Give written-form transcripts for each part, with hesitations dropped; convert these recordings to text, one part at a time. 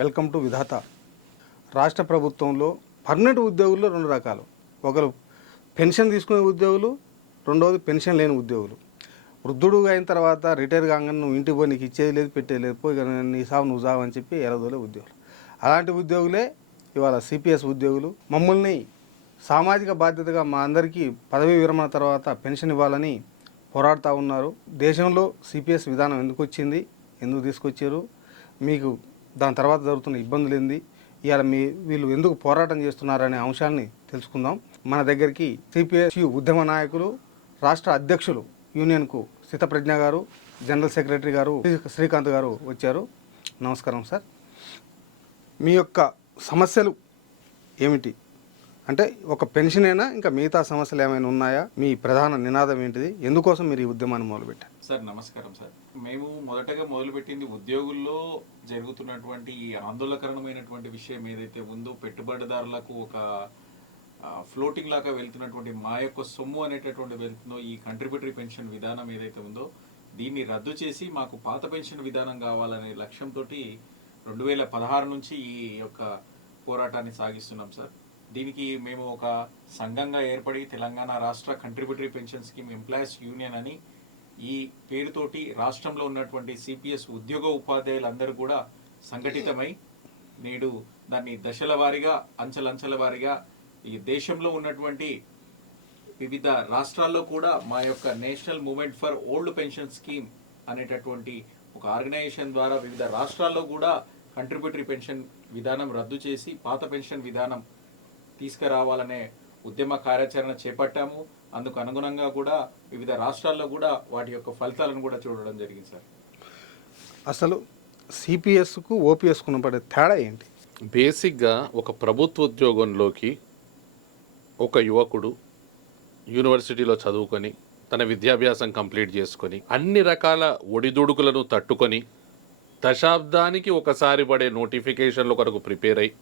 Welcome to విధాత. రాష్ట్ర ప్రభుత్వంలో permanent ఉద్యోగుల్లో రెండు రకాలు. ఒకరు పెన్షన్ తీసుకునే ఉద్యోగులు, రెండవది పెన్షన్ లేని ఉద్యోగులు. వృద్ధుడు అయిన తర్వాత రిటైర్ కాగానే నువ్వు ఇంటికి పోయి నీకు ఇచ్చేది లేదు, పెట్టేది లేదు, పోయి నీ సావు నువ్వు సావు అని చెప్పి ఎలదోలే ఉద్యోగులు. అలాంటి ఉద్యోగులే ఇవాళ సిపిఎస్ ఉద్యోగులు. మమ్మల్ని సామాజిక బాధ్యతగా మా అందరికీ పదవీ విరమణ తర్వాత పెన్షన్ ఇవ్వాలని పోరాడుతూ ఉన్నారు. దేశంలో సిపిఎస్ విధానం ఎందుకు వచ్చింది, ఎందుకు తీసుకొచ్చారు, మీకు దాని తర్వాత జరుగుతున్న ఇబ్బందులు ఏంది, ఇవాళ వీళ్ళు ఎందుకు పోరాటం చేస్తున్నారనే అంశాన్ని తెలుసుకుందాం. మన దగ్గరికి సిపిఎస్ ఉద్యమ నాయకులు, రాష్ట్ర అధ్యక్షులు యూనియన్కు స్థితప్రజ్ఞ గారు, జనరల్ సెక్రటరీ గారు శ్రీకాంత్ గారు వచ్చారు. నమస్కారం సార్. మీ యొక్క సమస్యలు ఏమిటి? అంటే ఒక పెన్షనేనా, ఇంకా మిగతా సమస్యలు ఏమైనా ఉన్నాయా? మీ ప్రధాన నినాదం ఏంటిది? ఎందుకోసం మీరు ఈ ఉద్యమాన్ని మొదలుపెట్టారు? సార్ నమస్కారం సార్. మేము మొదటగా మొదలుపెట్టింది ఉద్యోగుల్లో జరుగుతున్నటువంటి ఈ ఆందోళనకరమైనటువంటి విషయం ఏదైతే ఉందో, పెట్టుబడిదారులకు ఒక ఫ్లోటింగ్ లాగా వెళ్తున్నటువంటి మా యొక్క సొమ్ము అనేటటువంటి వెళ్తుందో ఈ కంట్రిబ్యూటరీ పెన్షన్ విధానం ఏదైతే ఉందో దీన్ని రద్దు చేసి మాకు పాత పెన్షన్ విధానం కావాలనే లక్ష్యంతో 2016 నుంచి ఈ యొక్క పోరాటాన్ని సాగిస్తున్నాం సార్. దీనికి మేము ఒక సంఘంగా ఏర్పడి తెలంగాణ రాష్ట్ర contributory pension scheme employees union అని ఈ పేరుతోటి రాష్ట్రంలో ఉన్నటువంటి సిపిఎస్ ఉద్యోగ ఉపాధ్యాయులందరూ కూడా సంఘటితమై నేడు దాన్ని దశల వారీగా అంచెలంచెల వారీగా ఈ దేశంలో ఉన్నటువంటి వివిధ రాష్ట్రాల్లో కూడా మా యొక్క national movement for old pension scheme అనేటటువంటి ఒక ఆర్గనైజేషన్ ద్వారా వివిధ రాష్ట్రాల్లో కూడా కంట్రిబ్యూటరీ పెన్షన్ విధానం రద్దు చేసి పాత పెన్షన్ విధానం తీసుకురావాలనే ఉద్యమ కార్యాచరణ చేపట్టాము. అందుకు అనుగుణంగా కూడా వివిధ రాష్ట్రాల్లో కూడా వాటి యొక్క ఫలితాలను కూడా చూడడం జరిగింది సార్. అసలు సిపిఎస్కు ఓపీఎస్కు ఉన్నపడే తేడా ఏంటి? బేసిక్గా ఒక ప్రభుత్వ ఉద్యోగంలోకి ఒక యువకుడు యూనివర్సిటీలో చదువుకొని తన విద్యాభ్యాసం కంప్లీట్ చేసుకొని అన్ని రకాల ఒడిదుడుకులను తట్టుకొని దశాబ్దానికి ఒకసారి పడే నోటిఫికేషన్ల కొరకు ప్రిపేర్ అయి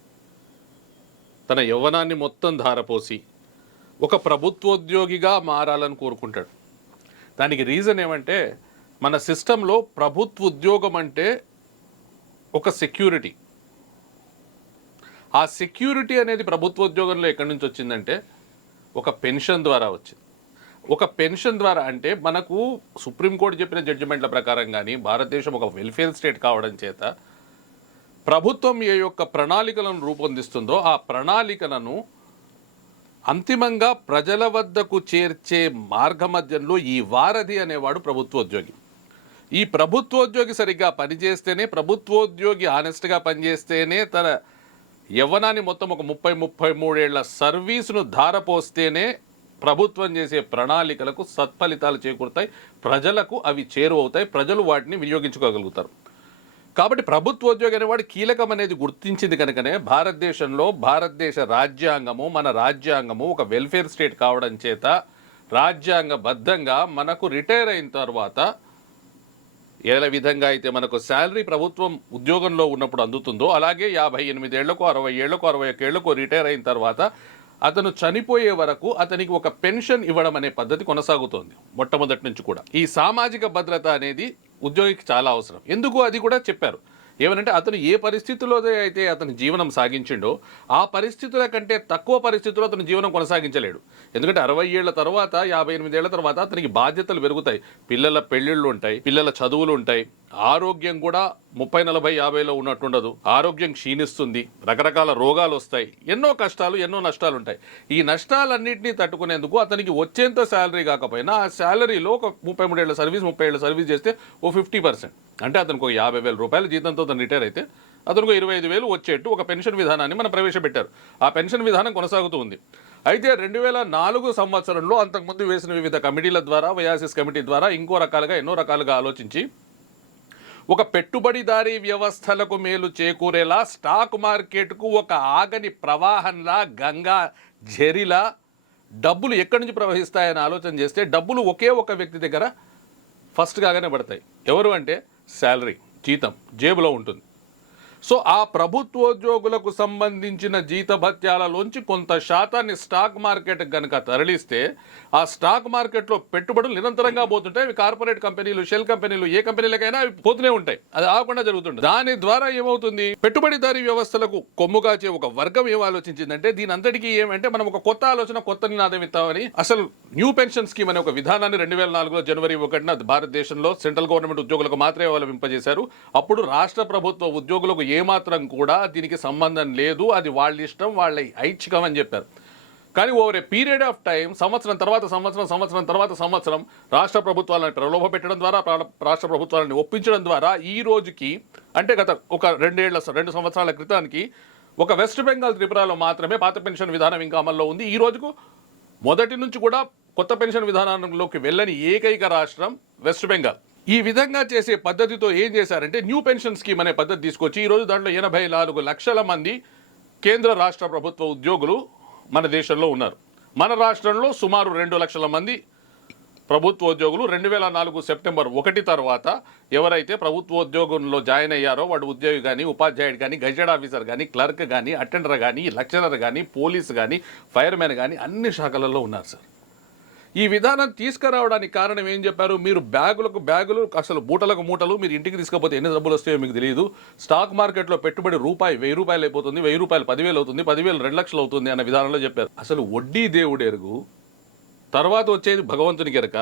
తన యవ్వనాన్ని మొత్తం ధారపోసి ఒక ప్రభుత్వోద్యోగిగా మారాలని కోరుకుంటాడు. దానికి రీజన్ ఏమంటే, మన సిస్టంలో ప్రభుత్వ ఉద్యోగం అంటే ఒక సెక్యూరిటీ. ఆ సెక్యూరిటీ అనేది ప్రభుత్వ ఉద్యోగంలో ఎక్కడి నుంచి వచ్చిందంటే ఒక పెన్షన్ ద్వారా వచ్చింది. ఒక పెన్షన్ ద్వారా అంటే మనకు సుప్రీంకోర్టు చెప్పిన జడ్జిమెంట్ల ప్రకారం కానీ భారతదేశం ఒక వెల్ఫేర్ స్టేట్ కావడం చేత ప్రభుత్వం ఏ యొక్క ప్రణాళికలను రూపొందిస్తుందో ఆ ప్రణాళికలను అంతిమంగా ప్రజల వద్దకు చేర్చే మార్గమధ్యంలో ఈ వారధి అనేవాడు ప్రభుత్వోద్యోగి. ఈ ప్రభుత్వోద్యోగి సరిగ్గా పనిచేస్తేనే, ప్రభుత్వోద్యోగి ఆనెస్ట్గా పనిచేస్తేనే, తన యవ్వనాన్ని మొత్తం ఒక 33 ఏళ్ల సర్వీసును ధారపోస్తేనే ప్రభుత్వం చేసే ప్రణాళికలకు సత్ఫలితాలు చేకూరుతాయి, ప్రజలకు అవి చేరువవుతాయి, ప్రజలు వాటిని వినియోగించుకోగలుగుతారు. కాబట్టి ప్రభుత్వోద్యోగి అనేవాడు కీలకం అనేది గుర్తించింది కనుకనే భారతదేశంలో భారతదేశ రాజ్యాంగము, మన రాజ్యాంగము ఒక వెల్ఫేర్ స్టేట్ కావడం చేత రాజ్యాంగబద్ధంగా మనకు రిటైర్ అయిన తర్వాత ఏ విధంగా అయితే మనకు శాలరీ ప్రభుత్వం ఉద్యోగంలో ఉన్నప్పుడు అందుతుందో అలాగే 58 ఏళ్లకు 60 ఏళ్లకు 61 ఏళ్లకు రిటైర్ అయిన తర్వాత అతను చనిపోయే వరకు అతనికి ఒక పెన్షన్ ఇవ్వడం అనే పద్ధతి కొనసాగుతోంది మొట్టమొదటి నుంచి కూడా. ఈ సామాజిక భద్రత అనేది ఉద్యోగికి చాలా అవసరం. ఎందుకు అది కూడా చెప్పారు. ఏమనంటే అతను ఏ పరిస్థితుల్లో అయితే అతని జీవనం సాగించిండో ఆ పరిస్థితుల కంటే తక్కువ పరిస్థితుల్లో అతను జీవనం కొనసాగించలేడు. ఎందుకంటే 60 ఏళ్ల తర్వాత 58 ఏళ్ల తర్వాత అతనికి బాధ్యతలు పెరుగుతాయి, పిల్లల పెళ్ళిళ్ళు ఉంటాయి, పిల్లల చదువులు ఉంటాయి, ఆరోగ్యం కూడా 30, 40, 50లో ఉన్నట్టుండదు, ఆరోగ్యం క్షీణిస్తుంది, రకరకాల రోగాలు వస్తాయి, ఎన్నో కష్టాలు ఎన్నో నష్టాలు ఉంటాయి. ఈ నష్టాలన్నింటినీ తట్టుకునేందుకు అతనికి వచ్చేంత శాలరీ కాకపోయినా ఆ శాలరీలో ఒక 33 ఏళ్ల సర్వీస్ 30 ఏళ్ల సర్వీస్ చేస్తే ఓ 50%, అంటే అతనికి ఒక 50,000 రూపాయల జీతంతో అతను రిటైర్ అయితే అతనికి 25,000 వచ్చేట్టు ఒక పెన్షన్ విధానాన్ని మనం ప్రవేశపెట్టారు. ఆ పెన్షన్ విధానం కొనసాగుతూ ఉంది. అయితే 2004 సంవత్సరంలో అంతకుముందు వేసిన వివిధ కమిటీల ద్వారా, వయాసిస్ కమిటీ ద్వారా ఇంకో రకాలుగా ఎన్నో రకాలుగా ఆలోచించి ఒక పెట్టుబడిదారీ వ్యవస్థలకు మేలు చేకూరేలా స్టాక్ మార్కెట్కు ఒక ఆగని ప్రవాహంలా గంగా జరిలా డబ్బులు ఎక్కడి నుంచి ప్రవహిస్తాయని ఆలోచన చేస్తే డబ్బులు ఒకే ఒక వ్యక్తి దగ్గర ఫస్ట్ కాగానే పడతాయి. ఎవరు అంటే శాలరీ, జీతం జేబులో ఉంటుంది. సో ఆ ప్రభుత్వోద్యోగులకు సంబంధించిన జీతభత్యాలలోంచి కొంత శాతాన్ని స్టాక్ మార్కెట్ కనుక తరలిస్తే ఆ స్టాక్ మార్కెట్లో పెట్టుబడులు నిరంతరంగా పోతుంటాయి. అవి కార్పొరేట్ కంపెనీలు, షెల్ కంపెనీలు, ఏ కంపెనీలకైనా అవి పోతూనే ఉంటాయి. అది ఆగకుండా జరుగుతుంది. దాని ద్వారా ఏమవుతుంది, పెట్టుబడిదారీ వ్యవస్థలకు కొమ్ముగాచే ఒక వర్గం ఏం ఆలోచించిందంటే దీని అంతటికీ ఏమంటే మనం ఒక కొత్త ఆలోచన, కొత్త నినాదం ఇస్తామని అసలు న్యూ పెన్షన్ స్కీమ్ అనే ఒక విధానాన్ని 2004లో జనవరి 1న భారతదేశంలో సెంట్రల్ గవర్నమెంట్ ఉద్యోగులకు మాత్రమే అవలంబింపజేశారు. అప్పుడు రాష్ట్ర ప్రభుత్వ ఉద్యోగులకు ఏమాత్రం కూడా దీనికి సంబంధం లేదు, అది వాళ్ళ ఇష్టం, వాళ్ళ ఐచ్ఛికం అని చెప్పారు. కానీ over a period of time, సంవత్సరం తర్వాత సంవత్సరం రాష్ట్ర ప్రభుత్వాలను ప్రలోభ పెట్టడం ద్వారా, రాష్ట్ర ప్రభుత్వాలను ఒప్పించడం ద్వారా ఈ రోజుకి అంటే గత ఒక 2 సంవత్సరాల క్రితానికి ఒక వెస్ట్ బెంగాల్, త్రిపురలో మాత్రమే పాత పెన్షన్ విధానం ఇంకా అమల్లో ఉంది. ఈ రోజుకు మొదటి నుంచి కూడా కొత్త పెన్షన్ విధానంలోకి వెళ్ళని ఏకైక రాష్ట్రం వెస్ట్ బెంగాల్. ఈ విధంగా చేసే పద్ధతితో ఏం చేశారంటే న్యూ పెన్షన్ స్కీమ్ అనే పద్ధతి తీసుకొచ్చి ఈరోజు దాంట్లో 84 లక్షల మంది కేంద్ర రాష్ట్ర ప్రభుత్వ ఉద్యోగులు మన దేశంలో ఉన్నారు. మన రాష్ట్రంలో సుమారు 2 లక్షల మంది ప్రభుత్వ ఉద్యోగులు 2004 సెప్టెంబర్ 1 తర్వాత ఎవరైతే ప్రభుత్వోద్యోగంలో జాయిన్ అయ్యారో వాడు ఉద్యోగి కానీ, ఉపాధ్యాయుడు కానీ, గజెట్ ఆఫీసర్ కానీ, క్లర్క్ కానీ, అటెండర్ కానీ, లెక్చరర్ కానీ, పోలీసు కానీ, ఫైర్మెన్ కానీ అన్ని శాఖలలో ఉన్నారు సార్. ఈ విధానం తీసుకురావడానికి కారణం ఏం చెప్పారు, మీరు బ్యాగులు అసలు మూటలకు మూటలు మీరు ఇంటికి తీసుకపోతే ఎన్ని డబ్బులు వస్తాయో మీకు తెలియదు. స్టాక్ మార్కెట్లో పెట్టుబడి ₹1000 అయిపోతుంది, ₹1000 10,000 అవుతుంది, 10,000 2 లక్షలు అవుతుంది అన్న విధానంలో చెప్పారు. అసలు వడ్డీ దేవుడు ఎరుగు, తర్వాత వచ్చేది భగవంతునికి ఎరక.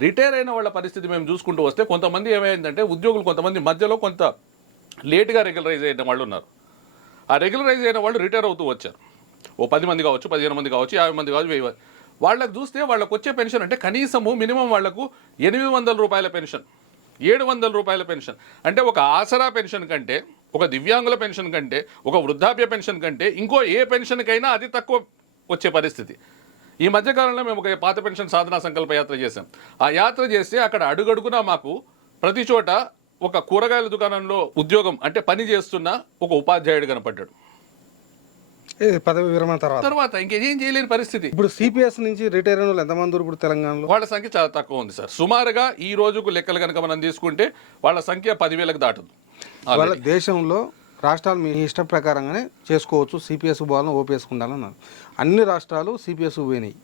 రిటైర్ అయిన వాళ్ళ పరిస్థితి మేము చూసుకుంటూ వస్తే కొంతమంది ఏమైందంటే ఉద్యోగులు కొంతమంది మధ్యలో కొంత లేట్గా రెగ్యులరైజ్ అయిన వాళ్ళు ఉన్నారు. ఆ రెగ్యులరైజ్ అయిన వాళ్ళు రిటైర్ అవుతూ వచ్చారు. ఓ 10 మంది కావచ్చు, 15 మంది కావచ్చు, 50 మంది కావచ్చు, 1000. వాళ్ళకు చూస్తే వాళ్ళకు వచ్చే పెన్షన్ అంటే కనీసము మినిమం వాళ్లకు ₹800 పెన్షన్, ₹700 పెన్షన్. అంటే ఒక ఆసరా పెన్షన్ కంటే, ఒక దివ్యాంగుల పెన్షన్ కంటే, ఒక వృద్ధాప్య పెన్షన్ కంటే ఇంకో ఏ పెన్షన్కైనా అది తక్కువ వచ్చే పరిస్థితి. ఈ మధ్యకాలంలో మేము ఒక పాత పెన్షన్ సాధనా సంకల్ప యాత్ర చేశాం. ఆ యాత్ర చేస్తే అక్కడ అడుగడుగునా మాకు ప్రతి చోట ఒక కూరగాయల దుకాణంలో ఉద్యోగం అంటే పని చేస్తున్న ఒక ఉపాధ్యాయుడు కనపడ్డాడు. పదవి విరమణ తర్వాత ఇంకేం చేయలేని పరిస్థితి. ఇప్పుడు సిపిఎస్ నుంచి రిటైర్ అయిన వాళ్ళు ఎంతమంది ఇప్పుడు తెలంగాణలో? వాళ్ళ సంఖ్య చాలా తక్కువ ఉంది సార్. సుమారుగా ఈ రోజుకు లెక్కలు కనుక మనం తీసుకుంటే వాళ్ళ సంఖ్య 10,000కు దాటదు. వాళ్ళ దేశంలో రాష్ట్రాలు మీ ఇష్టం ప్రకారంగానే చేసుకోవచ్చు, సిపిఎస్ పోవాలని ఓపీఎస్ ఉండాలన్నారు. అన్ని రాష్ట్రాలు సిపిఎస్ పోయినాయి,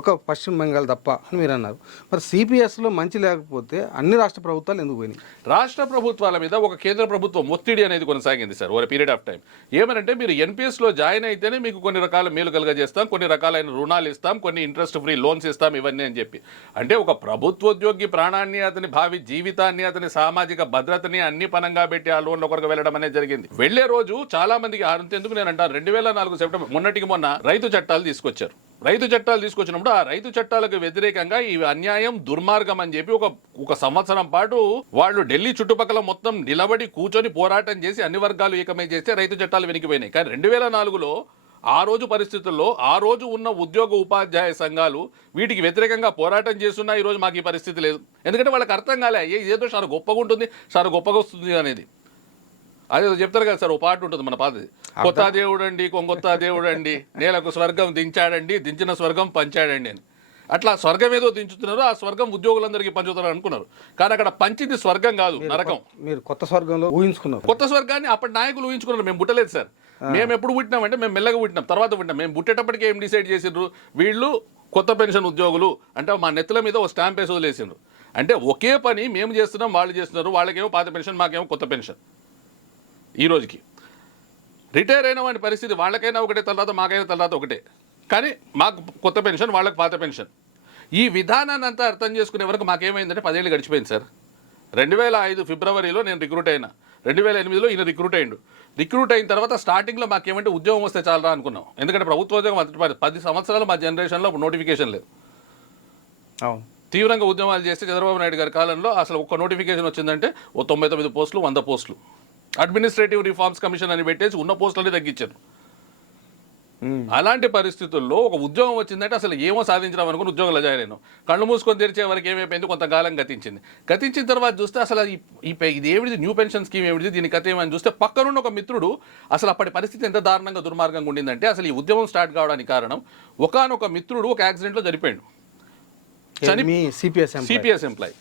ఒక పశ్చిమ బెంగాల్ తప్ప అని మీరు అన్నారు. మరి సిపిఎస్లో మంచి లేకపోతే అన్ని రాష్ట్ర ప్రభుత్వాలు ఎందుకు పోయినాయి? రాష్ట్ర ప్రభుత్వాల మీద ఒక కేంద్ర ప్రభుత్వం ఒత్తిడి అనేది కొనసాగింది sir over period of time. ఏమనంటే మీరు ఎన్పిఎస్లో జాయిన్ అయితేనే మీకు కొన్ని రకాల మేలు కలుగజేస్తాం, కొన్ని రకాలైన రుణాలు ఇస్తాం, కొన్ని ఇంట్రెస్ట్ ఫ్రీ లోన్స్ ఇస్తాం, ఇవన్నీ అని చెప్పి. అంటే ఒక ప్రభుత్వోద్యోగి ప్రాణాన్ని, అతని భావి జీవితాన్ని, అతని సామాజిక భద్రతని అన్ని పనంగా పెట్టి ఆ లోన్ల కొరకు వెళ్ళడం అనేది జరిగింది. వెళ్లే రోజు చాలా మందికి ఎందుకు నేను అంటాను, 2004 సెప్టెంబర్ మొన్న రైతు చట్టాలు తీసుకొచ్చారు. రైతు చట్టాలు తీసుకొచ్చినప్పుడు ఆ రైతు చట్టాలకు వ్యతిరేకంగా ఈ అన్యాయం, దుర్మార్గం అని చెప్పి ఒక సంవత్సరం పాటు వాళ్ళు ఢిల్లీ చుట్టుపక్కల మొత్తం నిలబడి కూర్చొని పోరాటం చేసి అన్ని వర్గాలు ఏకమై చేస్తే రైతు చట్టాలు వెనక్కిపోయినాయి. కానీ 2004లో ఆ రోజు పరిస్థితుల్లో ఆ రోజు ఉన్న ఉద్యోగ ఉపాధ్యాయ సంఘాలు వీటికి వ్యతిరేకంగా పోరాటం చేస్తున్నా ఈ రోజు మాకు ఈ పరిస్థితి లేదు. ఎందుకంటే వాళ్ళకి అర్థం కాలే ఏదో చాలా గొప్పగా ఉంటుంది, చాలా గొప్పగా వస్తుంది అనేది. అదే చెప్తారు కదా సార్, ఓ పాట ఉంటుంది మన పాతది, కొత్త దేవుడండి కొంగొత్త దేవుడండి, నేలకు స్వర్గం దించాడండి, దించిన స్వర్గం పంచాడండి అని. అట్లా స్వర్గం ఏదో దించుతున్నారు, ఆ స్వర్గం ఉద్యోగులందరికీ పంచుతారు అనుకున్నారు. కానీ అక్కడ పంచింది స్వర్గం కాదు, నరకం. మీరు కొత్త స్వర్గంలో ఊహించుకున్నారు. కొత్త స్వర్గాన్ని అప్పటి నాయకులు ఊహించుకున్నారు, మేము పుట్టలేదు సార్. మేము ఎప్పుడు పుట్టినామంటే మేము మెల్లగా పుట్టినాం, తర్వాత పుట్టినాం. మేము పుట్టేటప్పటికే ఏం డిసైడ్ చేసిండ్రు, వీళ్ళు కొత్త పెన్షన్ ఉద్యోగులు అంటే మా నెత్తుల మీద ఒక స్టాంప్ వేసి వదిలేసిండ్రు. అంటే ఒకే పని మేము చేస్తున్నాం, వాళ్ళు చేస్తున్నారు. వాళ్ళకేమో పాత పెన్షన్, మాకేమో కొత్త పెన్షన్. ఈ రోజుకి రిటైర్ అయిన వాడి పరిస్థితి వాళ్ళకైనా ఒకటే, తర్వాత మాకైనా తర్వాత ఒకటే. కానీ మాకు కొత్త పెన్షన్, వాళ్ళకి పాత పెన్షన్. ఈ విధానాన్ని అంతా అర్థం చేసుకునే వరకు మాకేమైందంటే 10 ఏళ్ళు గడిచిపోయింది సార్. 2005 ఫిబ్రవరిలో నేను రిక్రూట్ అయినా, 2008లో ఈయన రిక్రూట్ అయ్యిండు. రిక్రూట్ అయిన తర్వాత స్టార్టింగ్లో మాకేమంటే ఉద్యోగం వస్తే చాలరా అనుకున్నాం. ఎందుకంటే ప్రభుత్వ ఉద్యోగం 10 సంవత్సరాలు మా జనరేషన్లో నోటిఫికేషన్ లేదు. అవును, తీవ్రంగా ఉద్యమాలు చేస్తే చంద్రబాబు నాయుడు గారి కాలంలో అసలు ఒక్క నోటిఫికేషన్ వచ్చిందంటే ఓ 99 పోస్టులు, 100 పోస్టులు. అడ్మినిస్ట్రేటివ్ రిఫార్మ్స్ కమిషన్ అని పెట్టేసి ఉన్న పోస్టులని తగ్గించారు. అలాంటి పరిస్థితుల్లో ఒక ఉద్యోగం వచ్చిందంటే అసలు ఏమో సాధించడం అనుకుని ఉద్యోగంలో జాయిన్ అయినాం. కళ్ళు మూసుకొని తెరిచే వరకు ఏమైపోయింది, కొంతకాలం గతించింది. గతించిన తర్వాత చూస్తే అసలు ఇది ఏమిటి, న్యూ పెన్షన్ స్కీమ్ ఏమిటి, దీని కథ ఏమని చూస్తే పక్కనున్న ఒక మిత్రుడు అసలు అప్పటి పరిస్థితి ఎంత దారుణంగా దుర్మార్గంగా ఉండిందంటే అసలు ఈ ఉద్యమం స్టార్ట్ కావడానికి కారణం ఒకానొక మిత్రుడు ఒక యాక్సిడెంట్లో చనిపోయాడు. CPS employee.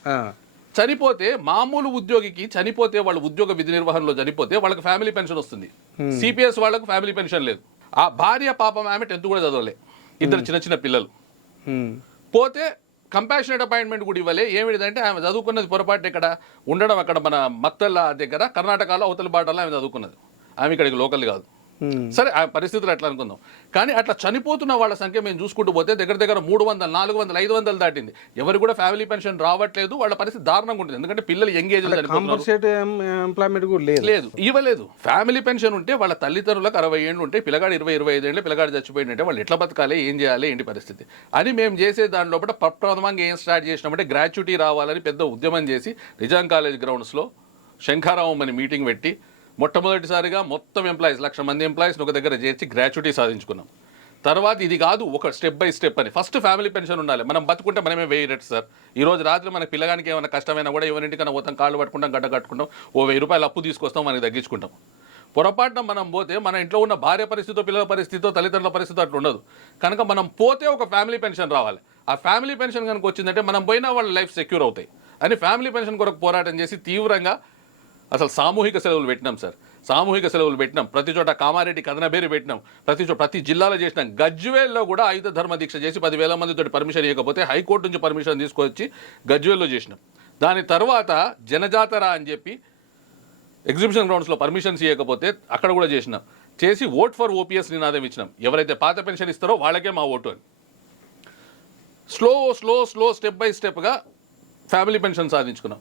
చనిపోతే మామూలు ఉద్యోగికి చనిపోతే వాళ్ళు ఉద్యోగ విధి నిర్వహణలో చనిపోతే వాళ్ళకి ఫ్యామిలీ పెన్షన్ వస్తుంది. సిపిఎస్ వాళ్ళకు ఫ్యామిలీ పెన్షన్ లేదు. ఆ భార్య పాపం ఆమె 10th కూడా చదవలే, ఇద్దరు చిన్న చిన్న పిల్లలు. పోతే కంపాషనేట్ అపాయింట్మెంట్ కూడా ఇవ్వలే. ఏమిటిదంటే ఆమె చదువుకున్నది పొరపాటు ఇక్కడ ఉండడం, అక్కడ మన మత్తల్ల దగ్గర కర్ణాటకలో అవతల బాటలో ఆమె చదువుకున్నది. ఆమె ఇక్కడికి లోకల్ కాదు. సరే ఆ పరిస్థితులు అట్లా అనుకుందాం. కానీ అట్లా చనిపోతున్న వాళ్ళ సంఖ్య మేము చూసుకుంటూ పోతే దగ్గర దగ్గర 300, 400, 500 దాటింది. ఎవరు కూడా ఫ్యామిలీ పెన్షన్ రావట్లేదు. వాళ్ళ పరిస్థితి దారుణంగా ఉంటుంది. ఎందుకంటే పిల్లలు ఎంగేజ్ ఎంప్లాయ్మెంట్ కూడా లేదు, ఇవ్వలేదు. ఫ్యామిలీ పెన్షన్ ఉంటే వాళ్ళ తల్లిదండ్రులకు 60 ఏళ్ళు ఉంటే పిల్లగాడు 20-25 ఏళ్ళు పిల్లగాడు చచ్చిపోయిందంటే వాళ్ళు ఎట్లా బతకాలి, ఏం చేయాలి, ఏంటి పరిస్థితి అని మేము చేసే దాని లోపల ప్రప్రథమంగా ఏం స్టార్ట్ చేసినామంటే గ్రాట్యుటీ రావాలని పెద్ద ఉద్యమం చేసి నిజాం కాలేజ్ గ్రౌండ్స్లో శంఖారావం అని మీటింగ్ పెట్టి మొట్టమొదటిసారిగా మొత్తం ఎంప్లాయీస్ 1,00,000 మంది ఎంప్లాయీస్ని ఒక దగ్గర చేర్చి గ్రాట్యుటీ సాధించుకున్నాం. తర్వాత ఇది కాదు, ఒక స్టెప్ బై స్టెప్ అని ఫస్ట్ ఫ్యామిలీ పెన్షన్ ఉండాలి. మనం బతుకుంటే మనమే వేయరట్టు సార్. ఈ రోజు రాత్రి మన పిల్లగానికి ఏమైనా కష్టమైనా కూడా ఎవరింటికైనా పోతాం, కాళ్ళు పట్టుకుంటాం, గడ్డ కట్టుకుంటాం, ఓ 1000 రూపాయలు అప్పు తీసుకొస్తాం, మనకి తగ్గించుకుంటాం. పొరపాటున మనం పోతే మన ఇంట్లో ఉన్న భార్య పరిస్థితితో, పిల్లల పరిస్థితితో, తల్లిదండ్రుల పరిస్థితి అట్లా ఉండదు. కనుక మనం పోతే ఒక ఫ్యామిలీ పెన్షన్ రావాలి. ఆ ఫ్యామిలీ పెన్షన్ కనుక వచ్చిందంటే మనం పోయినా వాళ్ళ లైఫ్ సెక్యూర్ అవుతాయి అని ఫ్యామిలీ పెన్షన్ కొరకు పోరాటం చేసి తీవ్రంగా అసలు సామూహిక సెలవులు పెట్టినాం సార్. సామూహిక సెలవులు పెట్టినాం. ప్రతి చోట కామారెడ్డి కథనబేరి పెట్టినాం. ప్రతి జిల్లాలో చేసినాం. గజ్వేల్లో కూడా ఆయుధ ధర్మ దీక్ష చేసి 10,000 మందితో పర్మిషన్ ఇవ్వకపోతే హైకోర్టు నుంచి పర్మిషన్ తీసుకొచ్చి గజ్వేల్లో చేసినాం. దాని తర్వాత జనజాతర అని చెప్పి ఎగ్జిబిషన్ గ్రౌండ్స్లో పర్మిషన్స్ ఇవ్వకపోతే అక్కడ కూడా చేసినాం. చేసి ఓట్ ఫర్ ఓపీఎస్ నినాదం ఇచ్చినాం. ఎవరైతే పాత పెన్షన్ ఇస్తారో వాళ్ళకే మా ఓటు అని. స్లో స్టెప్ బై స్టెప్గా ఫ్యామిలీ పెన్షన్ సాధించుకున్నాం.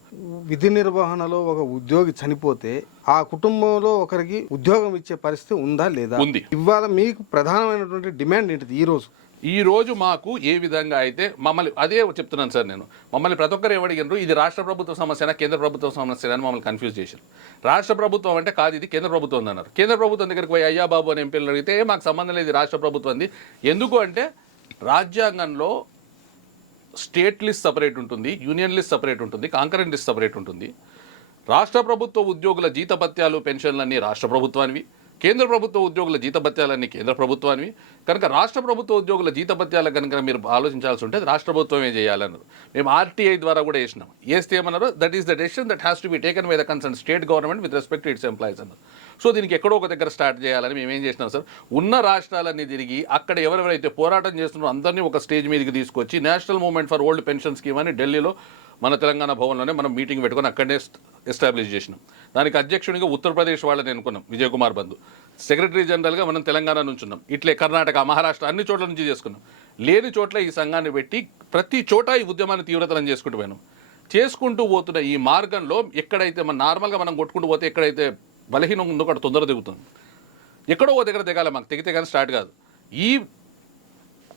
విధి నిర్వహణలో ఒక ఉద్యోగి చనిపోతే ఆ కుటుంబంలో ఒకరికి ఉద్యోగం ఇచ్చే పరిస్థితి ఉందా లేదా? ఉంది. ఇవాళ మీకు ప్రధానమైనటువంటి డిమాండ్ ఏంటిది ఈ రోజు మాకు ఏ విధంగా అయితే మమ్మల్ని అదే చెప్తున్నాను సార్, నేను మమ్మల్ని ప్రతి ఒక్కరు ఏమడిగినారు, ఇది రాష్ట్ర ప్రభుత్వ సమస్యనా కేంద్ర ప్రభుత్వ సమస్య అని మమ్మల్ని కన్ఫ్యూజ్ చేశారు. రాష్ట్ర ప్రభుత్వం అంటే కాదు, ఇది కేంద్ర ప్రభుత్వం అన్నారు. కేంద్ర ప్రభుత్వం దగ్గరికి పోయి అయ్యా బాబు అని ఎంపీలు అడిగితే మాకు సంబంధం లేదు, రాష్ట్ర ప్రభుత్వం అంది. ఎందుకు అంటే రాజ్యాంగంలో స్టేట్ లిస్ట్ సపరేట్ ఉంటుంది, యూనియన్ లిస్ట్ సపరేట్ ఉంటుంది, కాంకరెంట్ లిస్ట్ సపరేట్ ఉంటుంది. రాష్ట్ర ప్రభుత్వ ఉద్యోగుల జీతభత్యాలు పెన్షన్లన్నీ రాష్ట్ర ప్రభుత్వానివి, కేంద్ర ప్రభుత్వ ఉద్యోగుల జీతభత్యాలన్నీ కేంద్ర ప్రభుత్వానివి. కనుక రాష్ట్ర ప్రభుత్వ ఉద్యోగుల జీతభత్యాల కనుక మీరు ఆలోచించాల్సి ఉంటే రాష్ట్ర ప్రభుత్వమే చేయాలన్నారు. మేము ఆర్టీఐ ద్వారా కూడా వేసినాం. వేస్తే ఏమన్నారు, that is the decision that has to be taken by the concern state government with respect to its employees అన్నారు. సో దీనికి ఎక్కడో ఒక దగ్గర స్టార్ట్ చేయాలని మేము ఏం చేసినాం సార్, ఉన్న రాష్ట్రాలన్నీ తిరిగి అక్కడ ఎవరెవరైతే పోరాటం చేస్తున్నారో అందరినీ ఒక స్టేజ్ మీదకి తీసుకొచ్చి national movement for old pension scheme అని ఢిల్లీలో మన తెలంగాణ భవన్లోనే మనం మీటింగ్ పెట్టుకొని అక్కడనే ఎస్టాబ్లిష్ చేసినాం. దానికి అధ్యక్షునిగా ఉత్తరప్రదేశ్ వాళ్ళని ఎన్నుకున్నాం, విజయ్ కుమార్ బంధు. సెక్రటరీ జనరల్గా మనం తెలంగాణ నుంచి ఉన్నాం. ఇట్లే కర్ణాటక, మహారాష్ట్ర అన్ని చోట్ల నుంచి చేసుకున్నాం. లేని చోట్ల ఈ సంఘాన్ని పెట్టి ప్రతి చోట ఈ ఉద్యమాన్ని తీవ్రతరం చేసుకుంటూ పోయినాం. చేసుకుంటూ పోతున్న ఈ మార్గంలో ఎక్కడైతే మన నార్మల్గా మనం కొట్టుకుంటూ పోతే ఎక్కడైతే బలహీనం ఉందో అక్కడ తొందర దిగుతుంది. ఎక్కడో ఓ దగ్గర దిగాలి, మాకు తెగితే కానీ స్టార్ట్ కాదు. ఈ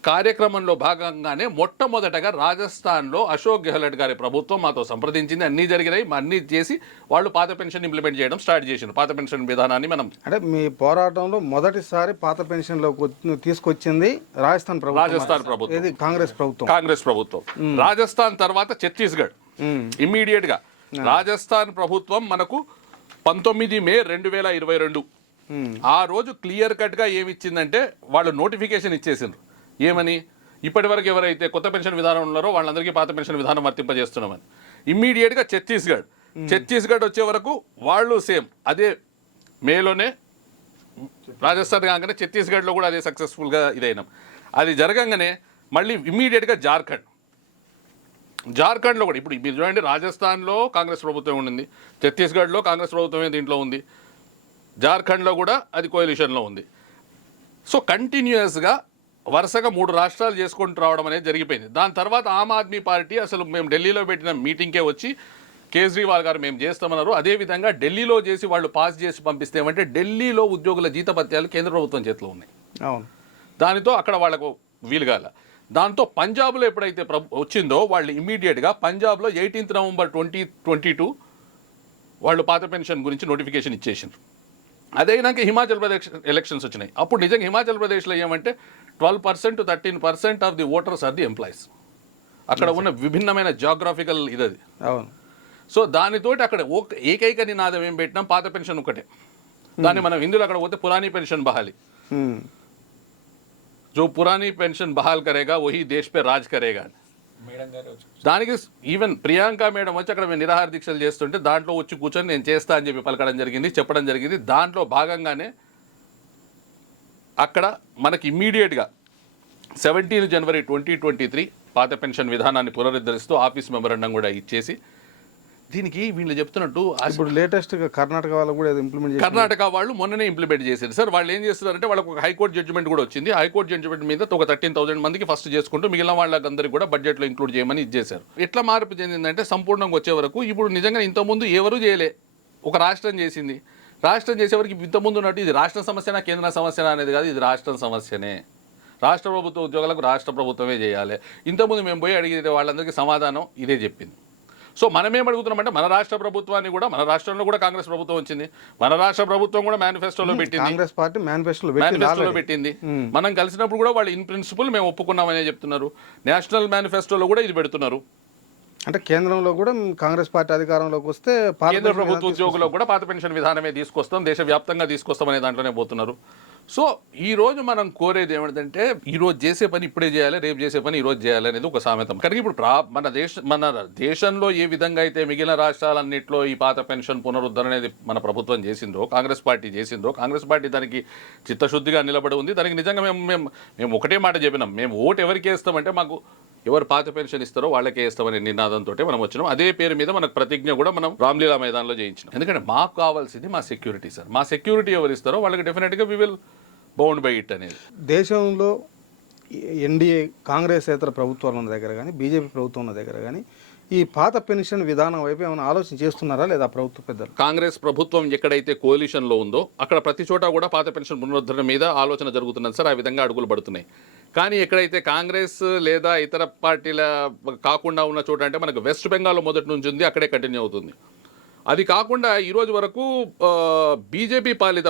కార్యక్రమంలో భాగంగానే మొట్టమొదటగా రాజస్థాన్లో అశోక్ గెహ్లట్ గారి ప్రభుత్వం మాతో సంప్రదించింది. అన్నీ జరిగినాయి, అన్నీ చేసి వాళ్ళు పాత పెన్షన్ ఇంప్లిమెంట్ చేయడం స్టార్ట్ చేసింది. పాత పెన్షన్ విధానాన్ని మనం అంటే మీ పోరాటంలో మొదటిసారి పాత పెన్షన్లోకి తీసుకొచ్చింది రాజస్థాన్ ప్రభుత్వం. ఇది కాంగ్రెస్ ప్రభుత్వం. రాజస్థాన్ తర్వాత ఛత్తీస్గఢ్. ఇమ్మీడియట్ గా రాజస్థాన్ ప్రభుత్వం మనకు 19 మే 2022 ఆ రోజు క్లియర్ కట్ గా ఏమిచ్చిందంటే వాళ్ళు నోటిఫికేషన్ ఇచ్చేసిండ్రు. ఏమని, ఇప్పటి వరకు ఎవరైతే కొత్త పెన్షన్ విధానం ఉన్నారో వాళ్ళందరికీ పాత పెన్షన్ విధానం వర్తింపజేస్తున్నామని. ఇమ్మీడియట్గా ఛత్తీస్గఢ్ వచ్చే వరకు వాళ్ళు సేమ్ అదే మేలోనే రాజస్థాన్ కాగానే ఛత్తీస్గఢ్లో కూడా అదే సక్సెస్ఫుల్గా ఇదైనాం. అది జరగంగానే మళ్ళీ ఇమ్మీడియట్గా జార్ఖండ్లో కూడా ఇప్పుడు మీరు చూడండి, రాజస్థాన్లో కాంగ్రెస్ ప్రభుత్వం ఉండింది, ఛత్తీస్గఢ్లో కాంగ్రెస్ ప్రభుత్వమే దీంట్లో ఉంది, జార్ఖండ్లో కూడా అది కోalitionలో ఉంది. సో కంటిన్యూస్గా వరుసగా 3 రాష్ట్రాలు చేసుకుంటూ రావడం అనేది జరిగిపోయింది. దాని తర్వాత ఆమ్ ఆద్మీ పార్టీ అసలు మేము ఢిల్లీలో పెట్టిన మీటింగ్కే వచ్చి కేజ్రీవాల్ గారు మేము చేస్తామన్నారు. అదేవిధంగా ఢిల్లీలో చేసి వాళ్ళు పాస్ చేసి పంపిస్తే ఏమంటే ఢిల్లీలో ఉద్యోగుల జీతభత్యాలు కేంద్ర ప్రభుత్వం చేతిలో ఉన్నాయి. అవును, దానితో అక్కడ వాళ్ళకు వీలుగాల. దాంతో పంజాబ్లో ఎప్పుడైతే వచ్చిందో వాళ్ళు ఇమ్మీడియట్గా పంజాబ్లో 18 నవంబర్ 2022 వాళ్ళు పాత పెన్షన్ గురించి నోటిఫికేషన్ ఇచ్చేసిండ్రు. అదైనాక హిమాచల్ ప్రదేశ్ ఎలక్షన్స్ వచ్చినాయి. అప్పుడు నిజంగా హిమాచల్ ప్రదేశ్లో ఏమంటే 12% to 13% of the voters are the employees. అక్కడ ఉన్న విభిన్నమైన జాగ్రఫికల్ ఇది. అవును. సో దానితోటి అక్కడ ఏకైక నినాదం ఏం పెట్టినాం, పాత పెన్షన్ ఒకటే. దాన్ని మనం హిందీలో అక్కడ పోతే పురానీ పెన్షన్ బహాలి, జో పురానీ పెన్షన్ బహాల్ కరేగా వహీ దేశ్ పే రాజ్ కరేగా అని. మేడం గారు వచ్చి దానికి ఈవెన్ ప్రియాంక మేడం వచ్చి అక్కడ మేము నిరాహార దీక్షలు చేస్తుంటే దాంట్లో వచ్చి కూర్చొని నేను చేస్తా అని చెప్పి పలకడం జరిగింది, చెప్పడం జరిగింది. దాంట్లో భాగంగానే అక్కడ మనకి ఇమ్మీడియట్గా 17 జనవరి 2023 పాత పెన్షన్ విధానాన్ని పునరుద్ధరిస్తూ ఆఫీస్ మెమరాండం కూడా ఇచ్చేసి, దీనికి వీళ్ళు చెప్తున్నట్టు ఇప్పుడు లేటెస్ట్గా కర్ణాటక వాళ్ళు కూడా ఇంప్లిమెంట్ చేసి కర్ణాటక వాళ్ళు మొన్ననే ఇంప్లిమెంట్ చేశారు సార్. వాళ్ళు ఏం చేస్తున్నారంటే వాళ్ళకు ఒక హైకోర్టు జడ్జిమెంట్ కూడా వచ్చింది. హైకోర్టు జడ్జిమెంట్ మీద ఒక 13,000 మందికి ఫస్ట్ చేసుకుంటూ మిగిలిన వాళ్ళందరికీ కూడా బడ్జెట్లో ఇంక్లూడ్ చేయమని ఇచ్చేశారు. ఎట్లా మార్పు చెందిందంటే సంపూర్ణంగా వచ్చే వరకు ఇప్పుడు నిజంగా ఇంతకుముందు ఎవరు చేయలే, ఒక రాష్ట్రం చేసింది. రాష్ట్రం చేసేవరకు ఇంతకుముందు ఉన్నట్టు ఇది రాష్ట్ర సమస్యనా కేంద్ర సమస్యనా అనేది కాదు, ఇది రాష్ట్రం సమస్యనే. రాష్ట్ర ప్రభుత్వ ఉద్యోగులకు రాష్ట్ర ప్రభుత్వమే చేయాలి. ఇంతకుముందు మేము పోయి అడిగితే వాళ్ళందరికీ సమాధానం ఇదే చెప్పింది. సో మనమేం అడుగుతున్నామంటే మన రాష్ట్ర ప్రభుత్వాన్ని కూడా, మన రాష్ట్రంలో కూడా కాంగ్రెస్ ప్రభుత్వం వచ్చింది, మన రాష్ట్ర ప్రభుత్వం కూడా మేనిఫెస్టోలో పెట్టింది, కాంగ్రెస్ పార్టీ మేనిఫెస్టోలో పెట్టింది. మనం కలిసినప్పుడు కూడా వాళ్ళు ఇన్ ప్రిన్సిపల్ మేము ఒప్పుకున్నామనే చెప్తున్నారు. నేషనల్ మేనిఫెస్టోలో కూడా ఇది పెడుతున్నారు. అంటే కేంద్రంలో కూడా కాంగ్రెస్ పార్టీ అధికారంలోకి వస్తే కేంద్ర ప్రభుత్వ ఉద్యోగులకు కూడా పాత పెన్షన్ విధానమే తీసుకొస్తాం, దేశవ్యాప్తంగా తీసుకొస్తాం అనే దాంట్లోనే పోతున్నారు. సో ఈ రోజు మనం కోరేది ఏమిటంటే ఈ రోజు చేసే పని ఇప్పుడే చేయాలి, రేపు చేసే పని ఈ రోజు చేయాలి అనేది ఒక సామెతం. కానీ ఇప్పుడు మన దేశంలో ఏ విధంగా అయితే మిగిలిన రాష్ట్రాలన్నింటిలో ఈ పాత పెన్షన్ పునరుద్ధరణ అనేది మన ప్రభుత్వం చేసిందో, కాంగ్రెస్ పార్టీ చేసిందో, కాంగ్రెస్ పార్టీ దానికి చిత్తశుద్ధిగా నిలబడి ఉంది. దానికి నిజంగా మేము ఒకటే మాట చెప్పినాం, మేము ఓటు ఎవరికి వేస్తామంటే మాకు ఎవరు పాత పెన్షన్ ఇస్తారో వాళ్ళకే వేస్తామనే నినాదంతో మనం వచ్చినాం. అదే పేరు మీద మనకు ప్రతిజ్ఞ కూడా మనం రామ్లీలా మైదానంలో చేయించినాం. ఎందుకంటే మాకు కావాల్సింది మా సెక్యూరిటీ సార్. మా సెక్యూరిటీ ఎవరు ఇస్తారో వాళ్ళకి డెఫినెట్గా we will bound by it అనేది. దేశంలో ఎన్డీఏ కాంగ్రెసేతర ప్రభుత్వాలు ఉన్న దగ్గర కానీ, బీజేపీ ప్రభుత్వం ఉన్న దగ్గర కానీ ఈ పాత పెన్షన్ విధానం వైపు ఏమైనా ఆలోచన చేస్తున్నారా లేదా ప్రభుత్వ పెద్దలు? కాంగ్రెస్ ప్రభుత్వం ఎక్కడైతే కోalitionలో ఉందో అక్కడ ప్రతి చోట కూడా పాత పెన్షన్ పునరుద్ధరణ మీద ఆలోచన జరుగుతున్నది సార్. ఆ విధంగా అడుగులు పడుతున్నాయి. కానీ ఎక్కడైతే కాంగ్రెస్ లేదా ఇతర పార్టీల కాకుండా ఉన్న చోట అంటే మనకు వెస్ట్ బెంగాల్ మొదటి నుంచి ఉంది, అక్కడే కంటిన్యూ అవుతుంది. అది కాకుండా ఈరోజు వరకు బీజేపీ పాలిత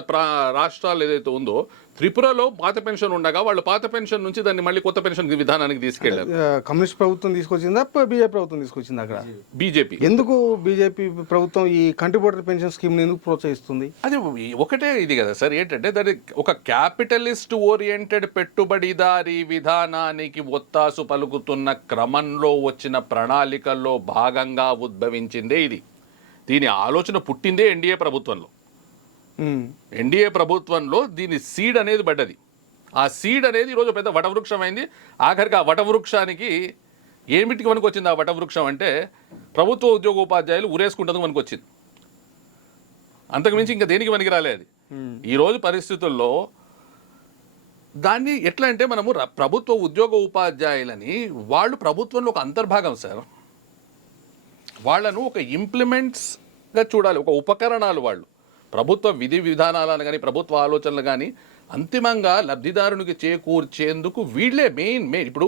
రాష్ట్రాలు ఏదైతే ఉందో త్రిపురలో పాత పెన్షన్ ఉండగా వాళ్ళు పాత పెన్షన్ నుంచి దాన్ని మళ్ళీ కొత్త పెన్షన్ విధానానికి తీసుకెళ్లారు. కమ్యూనిస్ట్ ప్రభుత్వం తీసుకొచ్చిందా, బీజేపీ ప్రభుత్వం తీసుకొచ్చింది? అక్కడ బీజేపీ. ఎందుకు బీజేపీ ప్రభుత్వం ఈ కంట్రిబ్యూటర్ పెన్షన్ స్కీమ్ ఎందుకు ప్రోత్సహిస్తుంది? అది ఒకటే ఇది కదా సార్, ఏంటంటే దాని ఒక క్యాపిటలిస్ట్ ఓరియంటెడ్ పెట్టుబడిదారీ విధానానికి ఒత్తాసు పలుకుతున్న క్రమంలో వచ్చిన ప్రణాళికల్లో భాగంగా ఉద్భవించిందే ఇది. దీని ఆలోచన పుట్టిందే ఎన్డీఏ ప్రభుత్వంలో. ఎన్డీఏ ప్రభుత్వంలో దీని సీడ్ అనేది పడ్డది. ఆ సీడ్ అనేది ఈరోజు పెద్ద వటవృక్షం అయింది. ఆఖరికి ఆ వటవృక్షానికి ఏమిటికి మనకు వచ్చింది? ఆ వటవృక్షం అంటే ప్రభుత్వ ఉద్యోగ ఉపాధ్యాయులు ఉరేసుకుంటందుకు మనకు వచ్చింది. అంతకుమించి ఇంకా దేనికి మనకి రాలే అది. ఈరోజు పరిస్థితుల్లో దాన్ని ఎట్లా అంటే మనము ప్రభుత్వ ఉద్యోగ ఉపాధ్యాయులని వాళ్ళు ప్రభుత్వంలో ఒక అంతర్భాగం సార్. వాళ్ళను ఒక ఇంప్లిమెంట్స్గా చూడాలి, ఒక ఉపకరణాలు. వాళ్ళు ప్రభుత్వ విధి విధానాలను కానీ ప్రభుత్వ ఆలోచనలు కానీ అంతిమంగా లబ్ధిదారునికి చేకూర్చేందుకు వీళ్ళే మెయిన్. ఇప్పుడు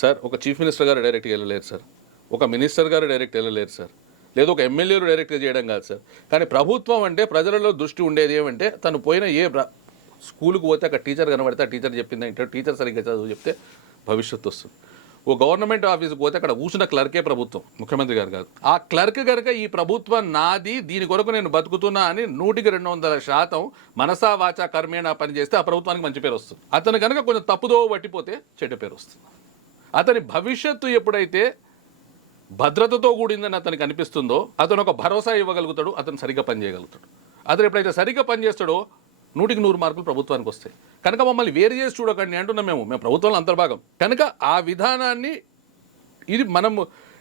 సార్ ఒక చీఫ్ మినిస్టర్ గారు డైరెక్ట్గా వెళ్ళలేరు సార్, ఒక మినిస్టర్ గారు డైరెక్ట్ వెళ్ళలేరు సార్, లేదా ఒక ఎమ్మెల్యేలు డైరెక్ట్గా చేయడం కాదు సార్. కానీ ప్రభుత్వం అంటే ప్రజలలో దృష్టి ఉండేది ఏమంటే తను పోయిన స్కూల్కి పోతే అక్కడ టీచర్ కనబడితే ఆ టీచర్ చెప్పింది ఏంటంటే టీచర్ సరిగ్గా చదువు చెప్తే భవిష్యత్తు వస్తుంది. ఓ గవర్నమెంట్ ఆఫీస్కి పోతే అక్కడ కూర్చున్న క్లర్కే ప్రభుత్వం, ముఖ్యమంత్రి గారు కాదు. ఆ క్లర్క్ కనుక ఈ ప్రభుత్వం నాది, దీని కొరకు నేను బతుకుతున్నా అని 100% మనసా వాచా కర్మేణా పని చేస్తే ఆ ప్రభుత్వానికి మంచి పేరు వస్తుంది. అతను కనుక కొంచెం తప్పుదో పట్టిపోతే చెడ్డ పేరు వస్తుంది. అతని భవిష్యత్తు ఎప్పుడైతే భద్రతతో కూడిందని అతనికి అనిపిస్తుందో అతను ఒక భరోసా ఇవ్వగలుగుతాడు, అతను సరిగ్గా పనిచేయగలుగుతాడు. అతను ఎప్పుడైతే సరిగ్గా పనిచేస్తాడో 100కి 100 మార్కులు ప్రభుత్వానికి వస్తాయి. కనుక మమ్మల్ని వేరు చేసి చూడకండి అంటున్నాం. మేము ప్రభుత్వంలో అంతర్భాగం కనుక ఆ విధానాన్ని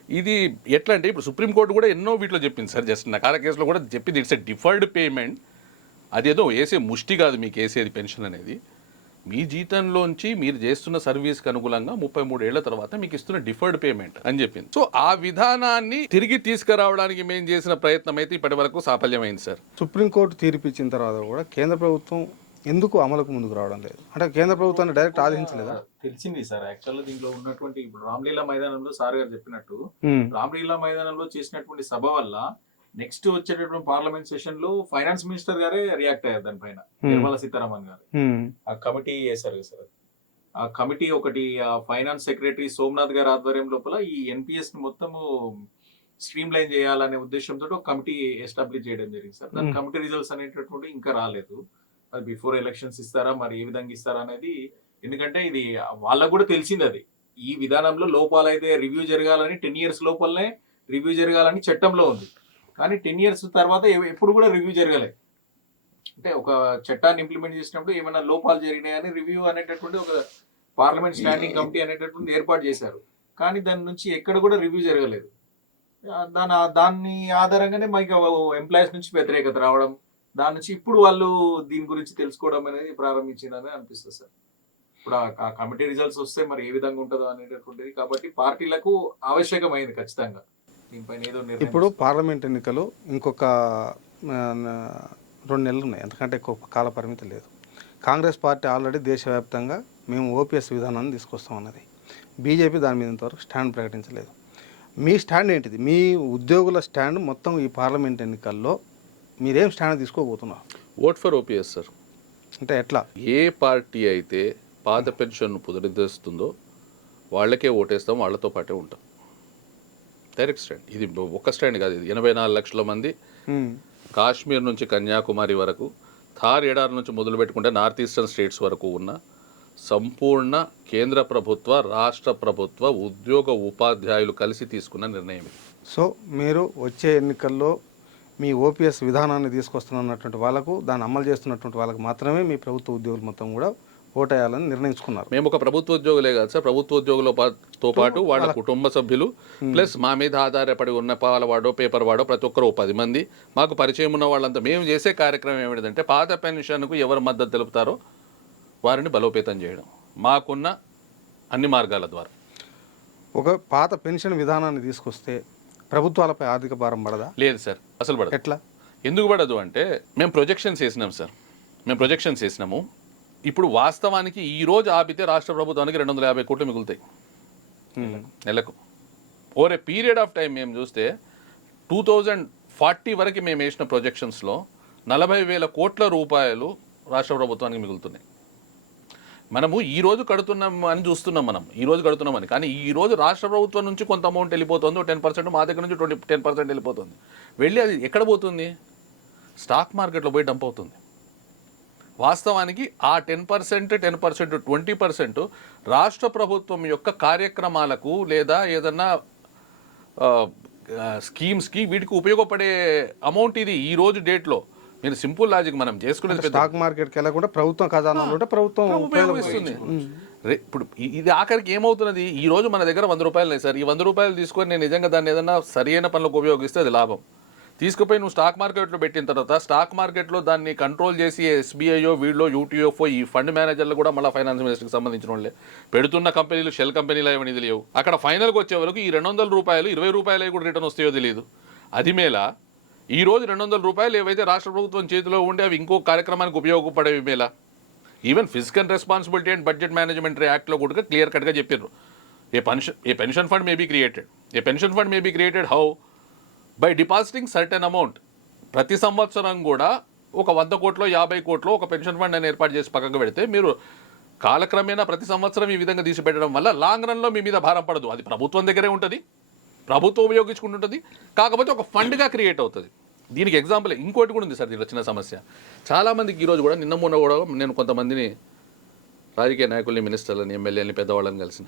ఇది ఎట్లా అంటే ఇప్పుడు సుప్రీంకోర్టు కూడా ఎన్నో వీటిలో చెప్పింది సార్. జస్ట్ నకార కేసులో కూడా చెప్పింది ఇట్స్ ఎ డిఫర్డ్ పేమెంట్. అదేదో వేసే ముష్టి కాదు మీకు వేసేది పెన్షన్ అనేది. మీ జీతంలోంచి మీరు చేస్తున్న సర్వీస్కి అనుగుణంగా 33 ఏళ్ల తర్వాత మీకు ఇస్తున్న డిఫర్డ్ పేమెంట్ అని చెప్పింది. సో ఆ విధానాన్ని తిరిగి తీసుకురావడానికి మేము చేసిన ప్రయత్నం అయితే ఇప్పటి వరకు సాఫల్యమైంది సార్. సుప్రీంకోర్టు తీర్పు ఇచ్చిన తర్వాత కూడా కేంద్ర ప్రభుత్వం ఎందుకు అమలుకు ముందుకు రావడం లేదు? అంటే కేంద్ర ప్రభుత్వాన్ని డైరెక్ట్ ఆదేశించలేదా? తెలిసింది సార్. యాక్చువల్గా దీంట్లో ఉన్నటువంటి ఇప్పుడు రామ్లీలా మైదానంలో సార్ గారు చెప్పినట్టు రామ్లీలా మైదానంలో చేసినటువంటి సభ వల్ల నెక్స్ట్ వచ్చేటటువంటి పార్లమెంట్ సెషన్ లో ఫైనాన్స్ మినిస్టర్ గారే రియాక్ట్ అయ్యారు దానిపైన. నిర్మలా సీతారామన్ గారు ఆ కమిటీ చేశారు సార్. ఆ కమిటీ ఒకటి ఫైనాన్స్ సెక్రటరీ సోమనాథ్ గారి ఆధ్వర్యం లోపల ఈ ఎన్పిఎస్ ని మొత్తము స్ట్రీమ్ లైన్ చేయాలనే ఉద్దేశంతో ఒక కమిటీ ఎస్టాబ్లిష్ చేయడం జరిగింది సార్. దాని కమిటీ రిజల్ట్స్ అనేటటువంటి ఇంకా రాలేదు. అది బిఫోర్ ఎలక్షన్స్ ఇస్తారా, మరి ఏ విధంగా ఇస్తారా అనేది. ఎందుకంటే ఇది వాళ్ళకు కూడా తెలిసింది, అది ఈ విధానంలో లోపాలైతే రివ్యూ జరగాలని 10 years లోపలనే రివ్యూ జరగాలని చట్టంలో ఉంది. కానీ 10 years తర్వాత ఎప్పుడు కూడా రివ్యూ జరగలేదు. అంటే ఒక చట్టాన్ని ఇంప్లిమెంట్ చేసినప్పుడు ఏమైనా లోపాలు జరిగినాయని రివ్యూ అనేటటువంటి ఒక పార్లమెంట్ స్టాండింగ్ కమిటీ అనేటటువంటి ఏర్పాటు చేశారు. కానీ దాని నుంచి ఎక్కడ కూడా రివ్యూ జరగలేదు. దాన్ని ఆధారంగానే మనకి ఎంప్లాయీస్ నుంచి వ్యతిరేకత రావడం, దాని నుంచి ఇప్పుడు వాళ్ళు దీని గురించి తెలుసుకోవడం అనేది ప్రారంభించిందని అనిపిస్తుంది సార్. ఇప్పుడు ఆ కమిటీ రిజల్ట్స్ వస్తే మరి ఏ విధంగా ఉంటుందో అనేటటువంటిది, కాబట్టి పార్టీలకు ఆవశ్యకమైంది ఖచ్చితంగా దీనిపైన ఏదో నిర్ణయం. ఇప్పుడు పార్లమెంట్ ఎన్నికలు ఇంకొక 2 నెలలు ఉన్నాయి, ఎందుకంటే ఎక్కువ కాల పరిమితి లేదు. కాంగ్రెస్ పార్టీ ఆల్రెడీ దేశవ్యాప్తంగా మేము ఓపీఎస్ విధానాన్ని తీసుకొస్తామన్నది. బీజేపీ దాని మీద ఇంతవరకు స్టాండ్ ప్రకటించలేదు. మీ స్టాండ్ ఏంటిది? మీ ఉద్యోగుల స్టాండ్ మొత్తం ఈ పార్లమెంట్ ఎన్నికల్లో మీరేం స్టాండ్ తీసుకోబోతున్నారు? Vote for OPS sir. అంటే ఎట్లా? ఏ పార్టీ అయితే పాత పెన్షన్ పునరుద్ధరిస్తుందో వాళ్ళకే ఓటేస్తాం, వాళ్ళతో పాటే ఉంటాం. Direct stand. ఇది ఒక స్టాండ్ కాదు, ఇది 84 లక్షల మంది కాశ్మీర్ నుంచి కన్యాకుమారి వరకు, థార్ ఎడారి నుంచి మొదలు పెట్టుకుంటే నార్త్ ఈస్టర్న్ స్టేట్స్ వరకు ఉన్న సంపూర్ణ కేంద్ర ప్రభుత్వ, రాష్ట్ర ప్రభుత్వ ఉద్యోగ ఉపాధ్యాయులు కలిసి తీసుకున్న నిర్ణయం. సో మీరు వచ్చే ఎన్నికల్లో మీ ఓపీఎస్ విధానాన్ని తీసుకొస్తున్నటువంటి వాళ్ళకు, దాన్ని అమలు చేస్తున్నటువంటి వాళ్ళకు మాత్రమే మీ ప్రభుత్వ ఉద్యోగులు మొత్తం కూడా ఓటేయాలని నిర్ణయించుకున్నారు. మేము ఒక ప్రభుత్వ ఉద్యోగులే కాదు సార్, ప్రభుత్వ ఉద్యోగులతో పాటు వాళ్ళ కుటుంబ సభ్యులు ప్లస్ మా మీద ఆధారపడి ఉన్న పాలవాడో పేపర్ వాడో ప్రతి ఒక్కరు 10 మంది మాకు పరిచయం ఉన్న వాళ్ళంతా. మేము చేసే కార్యక్రమం ఏమిటంటే పాత పెన్షన్కు ఎవరు మద్దతు తెలుపుతారో వారిని బలోపేతం చేయడం, మాకున్న అన్ని మార్గాల ద్వారా. ఒక పాత పెన్షన్ విధానాన్ని తీసుకొస్తే ప్రభుత్వాలపై ఆర్థిక భారం పడదా? లేదు సార్, అసలు పడదు. ఎట్లా? ఎందుకు పడదు అంటే మేము ప్రొజెక్షన్స్ వేసినాం సార్. మేము ప్రొజెక్షన్స్ వేసినాము. ఇప్పుడు వాస్తవానికి ఈ రోజు ఆపితే రాష్ట్ర ప్రభుత్వానికి 250 కోట్లు మిగులుతాయి నెలకు. Over a period of time మేము చూస్తే 2040 వరకు మేము వేసిన ప్రొజెక్షన్స్లో 40,000 కోట్ల రూపాయలు రాష్ట్ర ప్రభుత్వానికి మిగులుతున్నాయి. మనము ఈ రోజు కడుతున్నాం అని చూస్తున్నాం, మనం ఈ రోజు కడుతున్నామని. కానీ ఈ రోజు రాష్ట్ర ప్రభుత్వం నుంచి కొంత అమౌంట్ వెళ్ళిపోతుంది, 10%, మా దగ్గర నుంచి 10% వెళ్ళిపోతుంది. వెళ్ళి అది ఎక్కడ పోతుంది? స్టాక్ మార్కెట్లో పోయి డంప్ అవుతుంది. వాస్తవానికి ఆ 10%, 20% రాష్ట్ర ప్రభుత్వం యొక్క కార్యక్రమాలకు లేదా ఏదన్నా స్కీమ్స్కి వీటికి ఉపయోగపడే అమౌంట్ ఇది ఈ రోజు డేట్లో. మీరు సింపుల్ లాజిక్ మనం చేసుకునేది, స్టాక్ మార్కెట్కి వెళ్ళకుండా ప్రభుత్వం ఖజానాలో ఉంటే ప్రభుత్వం ఉపయోగిస్తుంది. ఇప్పుడు ఇది ఆఖరికి ఏమవుతున్నది? ఈ రోజు మన దగ్గర 100 రూపాయలు లేదు సార్. ఈ 100 రూపాయలు తీసుకొని నేను నిజంగా దాన్ని ఏదైనా సరైన పనులకు ఉపయోగిస్తే అది లాభం. తీసుకుపోయి నువ్వు స్టాక్ మార్కెట్లో పెట్టిన తర్వాత స్టాక్ మార్కెట్లో దాన్ని కంట్రోల్ చేసి ఎస్బీఐయో వీళ్ళు యూటీఎఫ్ఓ ఈ ఫండ్ మేనేజర్లు కూడా మళ్ళీ ఫైనాన్స్ మినిస్టర్కి సంబంధించిన వాళ్ళే పెడుతున్న కంపెనీలు, షెల్ కంపెనీలు ఏమని తెలియవు. అక్కడ ఫైనల్కి వచ్చే వరకు ఈ 200 రూపాయలు 20 రూపాయలు కూడా రిటర్న్ వస్తాయో తెలియదు. అది మేళ ఈ రోజు 200 రూపాయలు ఏవైతే రాష్ట్ర ప్రభుత్వం చేతిలో ఉండే అవి ఇంకో కార్యక్రమానికి ఉపయోగపడేవి మేళ. Even physical responsibility and budget management యాక్ట్లో కూడా క్లియర్ కట్గా చెప్పారు. A pension fund may be created how? By depositing certain amount. ప్రతి సంవత్సరం కూడా ఒక 100 కోట్లో 50 కోట్లో ఒక పెన్షన్ ఫండ్ అని ఏర్పాటు చేసి పక్కకు పెడితే మీరు కాలక్రమేణా ప్రతి సంవత్సరం ఈ విధంగా తీసి పెట్టడం వల్ల లాంగ్ రన్లో మీ మీద భారం పడదు. అది ప్రభుత్వం దగ్గరే ఉంటుంది, ప్రభుత్వం ఉపయోగించుకుంటుంటుంది, కాకపోతే ఒక ఫండ్గా క్రియేట్ అవుతుంది. దీనికి ఎగ్జాంపుల్ ఇంకోటి కూడా ఉంది సార్. దీనికి వచ్చిన సమస్య చాలామందికి ఈరోజు కూడా నిన్న మొన్న కూడా నేను కొంతమందిని రాజకీయ నాయకుల్ని, మినిస్టర్లని, ఎమ్మెల్యేలని, పెద్దవాళ్ళని కలిసిన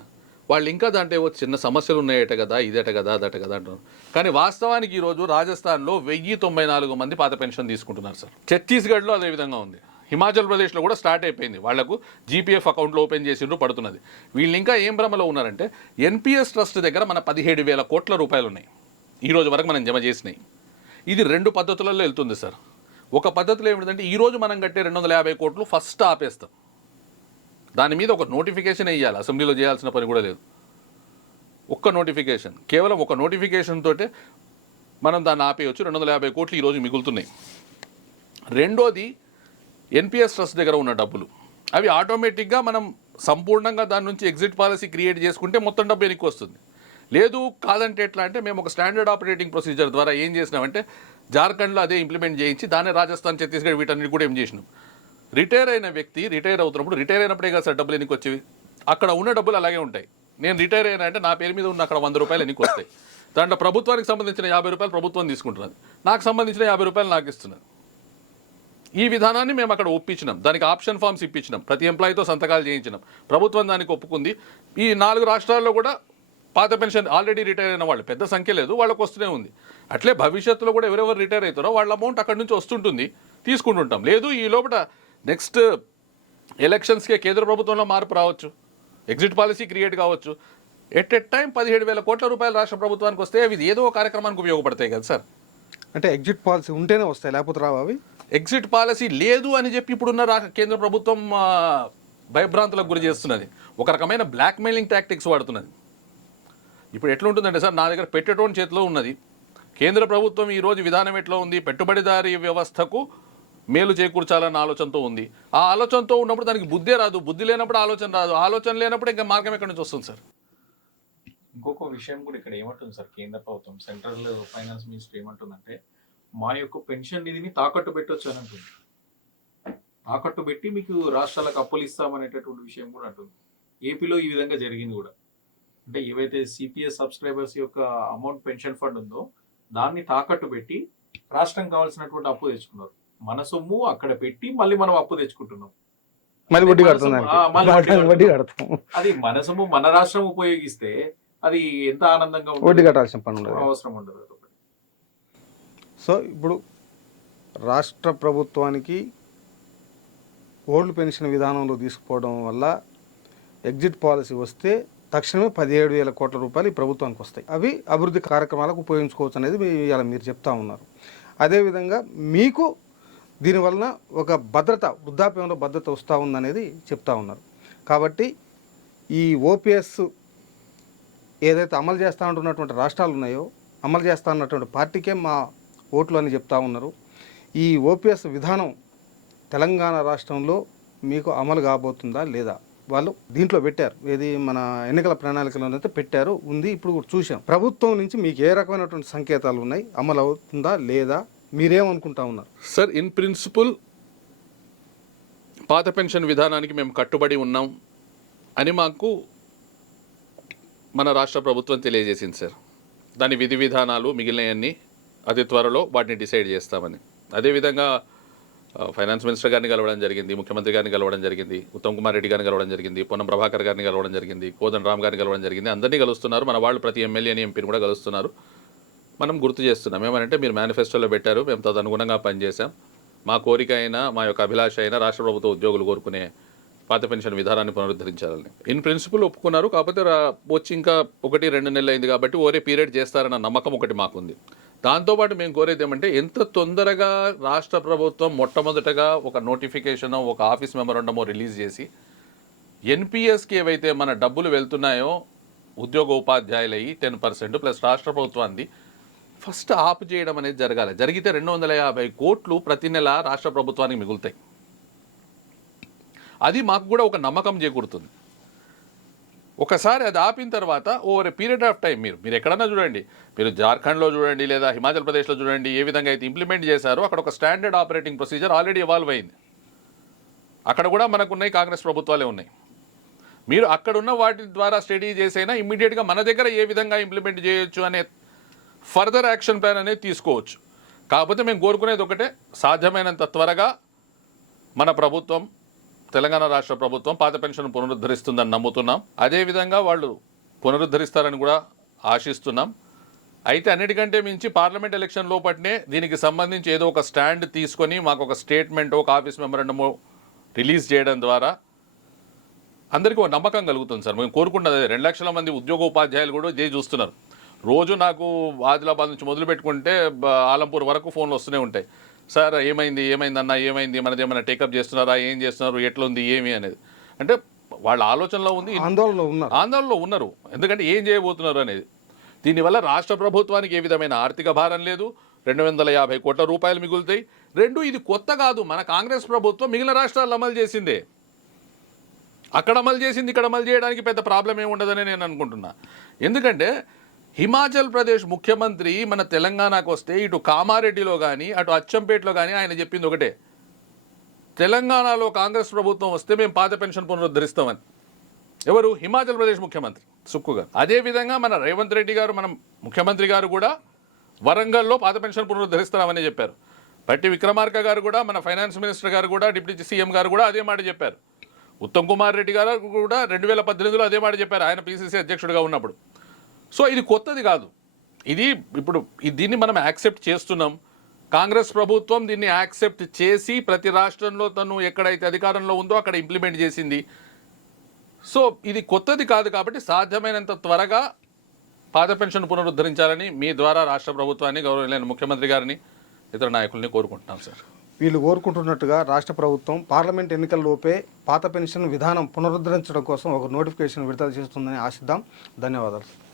వాళ్ళు ఇంకా దాంట్లో ఏవో చిన్న సమస్యలు ఉన్నాయట కదా, ఇదట కదా, అదట కదా అంటున్నారు. కానీ వాస్తవానికి ఈరోజు రాజస్థాన్లో 1094 మంది పాత పెన్షన్ తీసుకుంటున్నారు సార్. ఛత్తీస్గఢ్లో అదే విధంగా ఉంది. హిమాచల్ ప్రదేశ్లో కూడా స్టార్ట్ అయిపోయింది. వాళ్లకు జీపీఎఫ్ అకౌంట్లో ఓపెన్ చేసిండ్రు, పడుతున్నది. వీళ్ళు ఇంకా ఏం భ్రమలో ఉన్నారంటే ఎన్పిఎస్ ట్రస్ట్ దగ్గర మన 17,000 కోట్ల రూపాయలు ఉన్నాయి ఈ రోజు వరకు మనం జమ చేసినాయి. ఇది 2 పద్ధతులలో వెళ్తుంది సార్. ఒక పద్ధతిలో ఏమిటంటే ఈరోజు మనం కట్టే 250 కోట్లు ఫస్ట్ ఆపేస్తాం. దాని మీద ఒక నోటిఫికేషన్ వేయాలి, అసెంబ్లీలో చేయాల్సిన పని కూడా లేదు. ఒక్క నోటిఫికేషన్, కేవలం ఒక నోటిఫికేషన్ తోటే మనం దాన్ని ఆపేయచ్చు. 250 కోట్లు ఈరోజు మిగులుతున్నాయి. రెండోది ఎన్పిఎస్ ట్రస్ట్ దగ్గర ఉన్న డబ్బులు అవి ఆటోమేటిక్గా మనం సంపూర్ణంగా దాని నుంచి ఎగ్జిట్ పాలసీ క్రియేట్ చేసుకుంటే మొత్తం డబ్బు వెనక్కి వస్తుంది. లేదు కాదంటే ఎట్లా అంటే మేము ఒక స్టాండర్డ్ ఆపరేటింగ్ ప్రొసీజర్ ద్వారా ఏం చేసినామంటే జార్ఖండ్లో అదే ఇంప్లిమెంట్ చేయించి దాన్ని రాజస్థాన్, ఛత్తీస్గఢ్ వీటన్నిటి కూడా ఏం చేసినాం. రిటైర్ అయిన వ్యక్తి రిటైర్ అవుతున్నప్పుడు రిటైర్ అయినప్పుడే కదా సార్ డబ్బులు ఎన్నికి వచ్చేవి. అక్కడ ఉన్న డబ్బులు అలాగే ఉంటాయి. నేను రిటైర్ అయినా అంటే నా పేరు మీద ఉన్న అక్కడ 100 రూపాయలు ఎన్నికి వస్తాయి. దాంట్లో ప్రభుత్వానికి సంబంధించిన 50 రూపాయలు ప్రభుత్వం తీసుకుంటున్నది, నాకు సంబంధించిన 50 రూపాయలు నాకు ఇస్తున్నది. ఈ విధానాన్ని మేము అక్కడ ఒప్పించినాం, దానికి ఆప్షన్ ఫామ్స్ ఇప్పించినాం, ప్రతి ఎంప్లాయీతో సంతకాలు చేయించినాం, ప్రభుత్వం దానికి ఒప్పుకుంది. ఈ 4 రాష్ట్రాల్లో కూడా పాత పెన్షన్ ఆల్రెడీ రిటైర్ అయిన వాళ్ళు పెద్ద సంఖ్య లేదు, వాళ్ళకి వస్తూనే ఉంది. అట్లే భవిష్యత్తులో కూడా ఎవరెవరు రిటైర్ అవుతారో వాళ్ళ అమౌంట్ అక్కడి నుంచి వస్తుంటుంది, తీసుకుంటుంటాం. లేదు ఈ లోపల నెక్స్ట్ ఎలక్షన్స్కే కేంద్ర ప్రభుత్వంలో మార్పు రావచ్చు, ఎగ్జిట్ పాలసీ క్రియేట్ కావచ్చు. ఎట్ టైం 17,000 కోట్ల రూపాయలు రాష్ట్ర ప్రభుత్వానికి వస్తే అవి ఏదో ఒక కార్యక్రమానికి ఉపయోగపడతాయి కదా సార్. అంటే ఎగ్జిట్ పాలసీ ఉంటేనే వస్తాయి, లేకపోతే రావు అవి. ఎగ్జిట్ పాలసీ లేదు అని చెప్పి ఇప్పుడున్న కేంద్ర ప్రభుత్వం భయభ్రాంతులకు గురి చేస్తున్నది, ఒక రకమైన బ్లాక్మెయిలింగ్ టాక్టిక్స్ వాడుతున్నది. ఇప్పుడు ఎట్లుంటుందంటే సార్, నా దగ్గర పెట్టేటోని చేతిలో ఉన్నది, కేంద్ర ప్రభుత్వం ఈరోజు విధానం ఎట్లా ఉంది, పెట్టుబడిదారీ వ్యవస్థకు మేలు చేకూర్చాలన్న ఆలోచనతో ఉంది. ఆ ఆలోచనతో ఉన్నప్పుడు దానికి బుద్ధే రాదు, బుద్ధి లేనప్పుడు ఆలోచన రాదు, ఆలోచన లేనప్పుడు ఇంకా మార్గం ఎక్కడి నుంచి వస్తుంది సార్. ఇంకొక విషయం కూడా ఇక్కడ ఏమంటుంది సార్, కేంద్ర ప్రభుత్వం సెంట్రల్ ఫైనాన్స్ మినిస్టర్ ఏమంటుందంటే మా యొక్క పెన్షన్ నిధిని తాకట్టు పెట్టొచ్చు అని అంటుంది. తాకట్టు పెట్టి మీకు రాష్ట్రాలకు అప్పులు ఇస్తామనేటటువంటి విషయం కూడా అంటుంది. ఏపీలో ఈ విధంగా జరిగింది కూడా. అంటే ఏవైతే సిపిఎస్ సబ్స్క్రైబర్స్ యొక్క అమౌంట్ పెన్షన్ ఫండ్ ఉందో దాన్ని తాకట్టు పెట్టి రాష్ట్రం కావాల్సినటువంటి అప్పు తెచ్చుకున్నారు. మన సొమ్ము అక్కడ పెట్టి మళ్ళీ మనం అప్పు తెచ్చుకుంటున్నాం, మళ్ళీ వడ్డీ కడతాం. అది మన సొమ్ము మన రాష్ట్రం ఉపయోగిస్తే అది ఎంత ఆనందంగా వడ్డీ కట్టాల్సిన పని ఉండదు, అవసరం ఉండదు. సో ఇప్పుడు రాష్ట్ర ప్రభుత్వానికి ఓల్డ్ పెన్షన్ విధానంలో తీసుకుపోవడం వల్ల ఎగ్జిట్ పాలసీ వస్తే తక్షణమే 17,000 కోట్ల రూపాయలు ఈ ప్రభుత్వానికి వస్తాయి. అవి అభివృద్ధి కార్యక్రమాలకు ఉపయోగించుకోవచ్చు అనేది ఇలా మీరు చెప్తా ఉన్నారు. అదేవిధంగా మీకు దీనివలన ఒక భద్రత, వృద్ధాప్యంలో భద్రత వస్తూ ఉందనేది చెప్తా ఉన్నారు. కాబట్టి ఈ ఓపీఎస్ ఏదైతే అమలు చేస్తూ ఉంటున్నటువంటి రాష్ట్రాలు ఉన్నాయో, అమలు చేస్తూ ఉన్నటువంటి పార్టీకే మా ఓట్లు అని చెప్తా ఉన్నారు. ఈ ఓపీఎస్ విధానం తెలంగాణ రాష్ట్రంలో మీకు అమలు కాబోతుందా లేదా? వాళ్ళు దీంట్లో పెట్టారు, ఏది మన ఎన్నికల ప్రణాళికలోనైతే పెట్టారు, ఉంది. ఇప్పుడు కూడా చూసాం. ప్రభుత్వం నుంచి మీకు ఏ రకమైనటువంటి సంకేతాలు ఉన్నాయి, అమలు అవుతుందా లేదా, మీరేమనుకుంటా ఉన్నారు? సార్, ఇన్ ప్రిన్సిపల్ పాత పెన్షన్ విధానానికి మేము కట్టుబడి ఉన్నాం అని మాకు మన రాష్ట్ర ప్రభుత్వం తెలియజేసింది సార్. దాని విధి విధానాలు మిగిలినవన్నీ అతి త్వరలో వాటిని డిసైడ్ చేస్తామని. అదేవిధంగా ఫైనాన్స్ మినిస్టర్ గారిని కలవడం జరిగింది, ముఖ్యమంత్రి గారిని కలవడం జరిగింది, ఉత్తమ్ కుమార్ రెడ్డి గారిని కలవడం జరిగింది, పొన్నం ప్రభాకర్ గారిని కలవడం జరిగింది, కోదండ రామ్ గారిని కలవడం జరిగింది. అందరినీ కలుస్తున్నారు, మన వాళ్ళు ప్రతి ఎమ్మెల్యేని ఎంపీని కూడా కలుస్తున్నారు. మనం గుర్తు చేస్తున్నాం ఏమనంటే, మీరు మేనిఫెస్టోలో పెట్టారు, మేము తదనుగుణంగా పనిచేశాం. మా కోరిక అయినా మా యొక్క అభిలాష అయినా రాష్ట్ర ప్రభుత్వ ఉద్యోగులు కోరుకునే పాత పెన్షన్ విధానాన్ని పునరుద్ధరించాలని ఇన్ ప్రిన్సిపల్ ఒప్పుకున్నారు. కాకపోతే వచ్చి ఇంకా 1-2 నెలలు అయింది కాబట్టి ఓరే పీరియడ్ చేస్తారన్న నమ్మకం ఒకటి మాకుంది. దాంతోపాటు మేము కోరేది ఏమంటే, ఎంత తొందరగా రాష్ట్ర ప్రభుత్వం మొట్టమొదటగా ఒక నోటిఫికేషన్, ఒక ఆఫీస్ మెమోరాండమో రిలీజ్ చేసి ఎన్పిఎస్కి ఏవైతే మన డబ్బులు వెళ్తున్నాయో ఉద్యోగోపాధ్యాయులయ్యి 10% ప్లస్ రాష్ట్ర ప్రభుత్వాన్ని ఫస్ట్ ఆపు చేయడం అనేది జరగాలి. జరిగితే 250 కోట్లు ప్రతి నెల రాష్ట్ర ప్రభుత్వానికి మిగులుతాయి. అది మాకు కూడా ఒక నమ్మకం చేకూరుతుంది. ఒకసారి అది ఆపిన తర్వాత over a period of time మీరు ఎక్కడన్నా చూడండి, మీరు జార్ఖండ్లో చూడండి లేదా హిమాచల్ ప్రదేశ్లో చూడండి, ఏ విధంగా అయితే ఇంప్లిమెంట్ చేశారో అక్కడ ఒక standard operating procedure already evolve అయింది. అక్కడ కూడా మనకు ఉన్నాయి, కాంగ్రెస్ ప్రభుత్వాలే ఉన్నాయి. మీరు అక్కడున్న వాటి ద్వారా స్టడీ చేసైనా ఇమ్మీడియట్గా మన దగ్గర ఏ విధంగా ఇంప్లిమెంట్ చేయొచ్చు అనే ఫర్దర్ యాక్షన్ ప్లాన్ అనేది తీసుకోవచ్చు. కాకపోతే మేము కోరుకునేది ఒకటే, సాధ్యమైనంత త్వరగా మన ప్రభుత్వం, తెలంగాణ రాష్ట్ర ప్రభుత్వం పాత పెన్షన్ పునరుద్ధరిస్తుందని నమ్ముతున్నాం. అదేవిధంగా వాళ్ళు పునరుద్ధరిస్తారని కూడా ఆశిస్తున్నాం. అయితే అన్నిటికంటే మించి పార్లమెంట్ ఎలక్షన్ లోపట్నే దీనికి సంబంధించి ఏదో ఒక స్టాండ్ తీసుకొని మాకు ఒక స్టేట్మెంట్, ఒక ఆఫీస్ మెమరాండమో రిలీజ్ చేయడం ద్వారా అందరికీ ఒక నమ్మకం కలుగుతుంది సార్. మేము కోరుకుంటున్నది 2 లక్షల మంది ఉద్యోగోపాధ్యాయులు కూడా ఇదే చూస్తున్నారు. రోజు నాకు ఆదిలాబాద్ నుంచి మొదలు పెట్టుకుంటే ఆలంపూర్ వరకు ఫోన్లు వస్తూనే ఉంటాయి. సార్ ఏమైంది అన్న, ఏమైంది, మనది ఏమైనా టేకప్ చేస్తున్నారా, ఏం చేస్తున్నారు, ఎట్లుంది, ఏమి అనేది. అంటే వాళ్ళ ఆలోచనలో ఉంది, ఆందోళనలో ఉన్నారు. ఎందుకంటే ఏం చేయబోతున్నారు అనేది. దీనివల్ల రాష్ట్ర ప్రభుత్వానికి ఏ విధమైన ఆర్థిక భారం లేదు, 250 కోట్ల రూపాయలు మిగులుతాయి. 2, ఇది కొత్త కాదు, మన కాంగ్రెస్ ప్రభుత్వం మిగిలిన రాష్ట్రాల్లో అమలు చేసిందే. అక్కడ అమలు చేసింది ఇక్కడ అమలు చేయడానికి పెద్ద ప్రాబ్లం ఏమి ఉండదని నేను అనుకుంటున్నా. ఎందుకంటే హిమాచల్ ప్రదేశ్ ముఖ్యమంత్రి మన తెలంగాణకు వస్తే ఇటు కామారెడ్డిలో కానీ అటు అచ్చంపేటలో కానీ ఆయన చెప్పింది ఒకటే, తెలంగాణలో కాంగ్రెస్ ప్రభుత్వం వస్తే మేము పాత పెన్షన్ పునరుద్ధరిస్తామని. ఎవరు? హిమాచల్ ప్రదేశ్ ముఖ్యమంత్రి సుక్కుగా. అదేవిధంగా మన రేవంత్ రెడ్డి గారు, మన ముఖ్యమంత్రి గారు కూడా వరంగల్లో పాత పెన్షన్ పునరుద్ధరిస్తామని చెప్పారు. బట్టి విక్రమార్క గారు కూడా, మన ఫైనాన్స్ మినిస్టర్ గారు కూడా, డిప్యూటీ సీఎం గారు కూడా అదే మాట చెప్పారు. ఉత్తమ్ కుమార్ రెడ్డి గారు కూడా 2018లో అదే మాట చెప్పారు, ఆయన పీసీసీ అధ్యక్షుడిగా ఉన్నప్పుడు. సో ఇది కొత్తది కాదు. ఇది ఇప్పుడు దీన్ని మనం యాక్సెప్ట్ చేస్తున్నాం. కాంగ్రెస్ ప్రభుత్వం దీన్ని యాక్సెప్ట్ చేసి ప్రతి రాష్ట్రంలో తను ఎక్కడైతే అధికారంలో ఉందో అక్కడ ఇంప్లిమెంట్ చేసింది. సో ఇది కొత్తది కాదు కాబట్టి సాధ్యమైనంత త్వరగా పాత పెన్షన్ పునరుద్ధరించాలని మీ ద్వారా రాష్ట్ర ప్రభుత్వాన్ని, గౌరవనీయులైన ముఖ్యమంత్రి గారిని, ఇతర నాయకుల్ని కోరుకుంటున్నాం సార్. వీళ్ళు కోరుకుంటున్నట్టుగా రాష్ట్ర ప్రభుత్వం పార్లమెంట్ ఎన్నికల్లోపే పాత పెన్షన్ విధానం పునరుద్ధరించడం కోసం ఒక నోటిఫికేషన్ విడుదల చేస్తుందని ఆశిద్దాం. ధన్యవాదాలు.